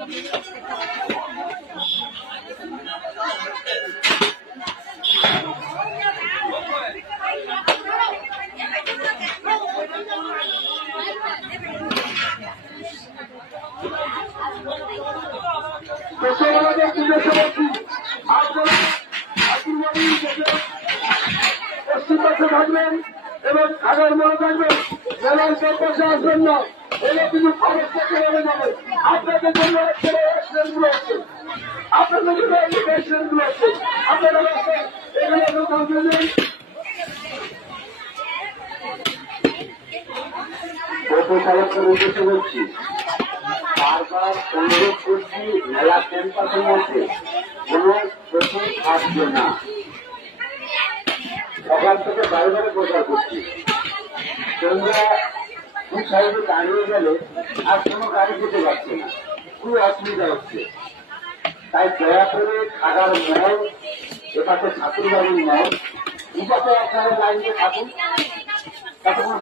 পশ্চিমবঙ্গে থাকবেন এবং আগার মনে থাকবেন মেলার চারপাশে আসবেন না, এগুলো কিন্তু খরচটা করে যাবে। আপনাদের জন্য রেস্টুরেন্টগুলো আছে, আপনাদের জন্য রেস্টুরেন্টগুলো আছে, আপনারা এগুলো থাকবেন। উপচালকের উদ্দেশ্যে বলছি, বারবার অনুরোধ করছি মেলা ক্যাম্পাসের মধ্যে কোন প্রশ্ন আসবে না। সকাল থেকে বারে প্রচার করছি, তোমরা দু সাইডে দাঁড়িয়ে গেলে আর কোনো গাড়ি যেতে পারছে না, খুব অসুবিধা হচ্ছে। তাই দয়া করে খাগার মল, এপাশে ঠাকুরবাড়ির মল, দুপাশে আপনারা লাইনে থাকুন।